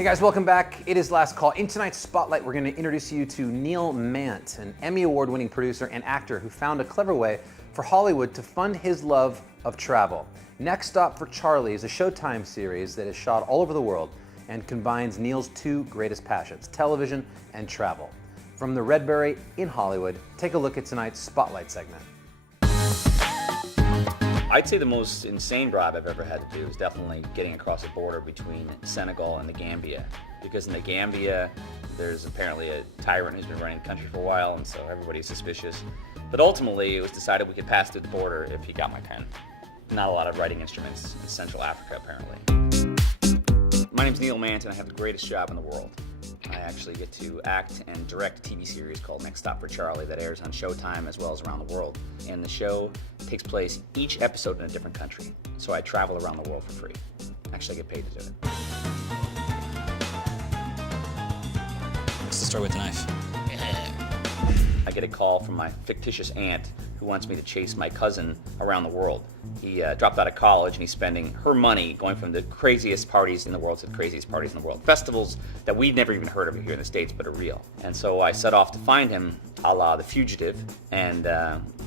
Hey guys, welcome back. It is Last Call. In tonight's Spotlight, we're going to introduce you to Neil Mandt, an Emmy Award-winning producer and actor who found a clever way for Hollywood to fund his love of travel. Next Stop for Charlie is a Showtime series that is shot all over the world and combines Neil's two greatest passions, television and travel. From the Redbury in Hollywood, take a look at tonight's Spotlight segment. I'd say the most insane bribe I've ever had to do is definitely getting across the border between Senegal and the Gambia. Because in the Gambia, there's apparently a tyrant who's been running the country for a while, and so everybody's suspicious. But ultimately, it was decided we could pass through the border if he got my pen. Not a lot of writing instruments in Central Africa, apparently. My name's Neil Mandt, and I have the greatest job in the world. I actually get to act and direct a TV series called Next Stop for Charlie that airs on Showtime as well as around the world. And the show takes place each episode in a different country. So I travel around the world for free. Actually, I get paid to do it. What's the story with the knife? I get a call from my fictitious aunt who wants me to chase my cousin around the world. He dropped out of college and he's spending her money going from the craziest parties in the world to the craziest parties in the world. Festivals that we've never even heard of here in the States but are real. And so I set off to find him, a la The Fugitive, and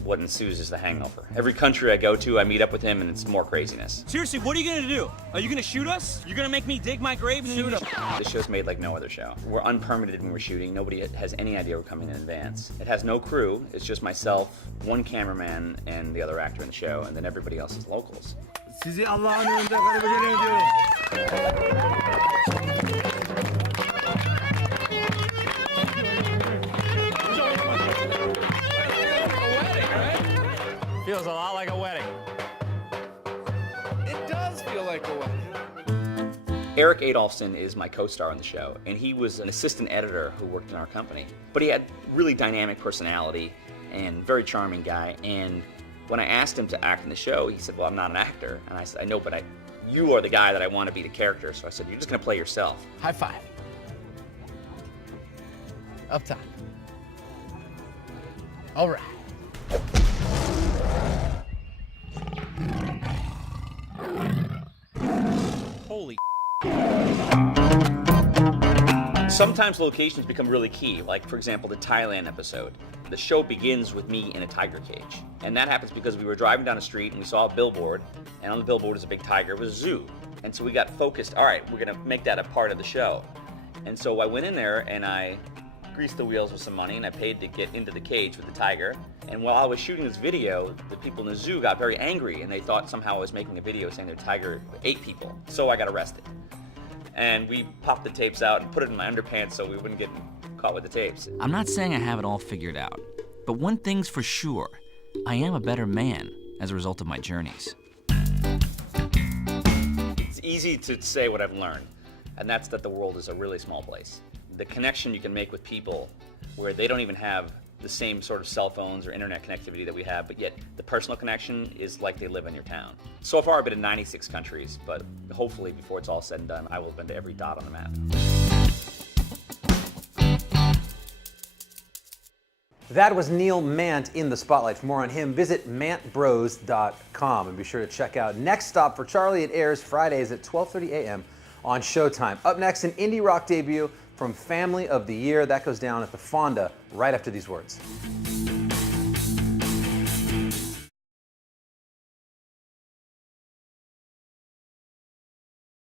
what ensues is the hangover. Every country I go to, I meet up with him and it's more craziness. Seriously, what are you gonna do? Are you gonna shoot us? You're gonna make me dig my grave and shoot us? This show's made like no other show. We're unpermitted when we're shooting. Nobody has any idea we're coming in advance. It has no crew. It's just myself, one cameraman, and the other actor in the show, and then everybody else is locals. Sizi Allah'ın önünde kabul ediyorum. Feels a lot like a wedding. It does feel like a wedding. Eric Adolphson is my co-star on the show, and he was an assistant editor who worked in our company. But he had really dynamic personality and very charming guy. And when I asked him to act in the show, he said, well, I'm not an actor. And I said, I know, but you are the guy that I want to be the character. So I said, you're just going to play yourself. High five. Up top. All right. Holy Sometimes locations become really key, like for example the Thailand episode. The show begins with me in a tiger cage. And that happens because we were driving down the street and we saw a billboard, and on the billboard was a big tiger, it was a zoo. And so we got focused, all right, we're gonna make that a part of the show. And so I went in there and I greased the wheels with some money and I paid to get into the cage with the tiger. And while I was shooting this video, the people in the zoo got very angry and they thought somehow I was making a video saying their tiger ate people. So I got arrested. And we popped the tapes out and put it in my underpants so we wouldn't get caught with the tapes. I'm not saying I have it all figured out, but one thing's for sure, I am a better man as a result of my journeys. It's easy to say what I've learned, and that's that the world is a really small place. The connection you can make with people where they don't even have the same sort of cell phones or internet connectivity that we have, but yet the personal connection is like they live in your town. So far I've been in 96 countries, but hopefully before it's all said and done, I will have been to every dot on the map. That was Neil Mandt in the Spotlight. For more on him, visit MandtBros.com and be sure to check out Next Stop for Charlie. It airs Fridays at 12:30 a.m. on Showtime. Up next, an indie rock debut from Family of the Year. That goes down at the Fonda right after these words.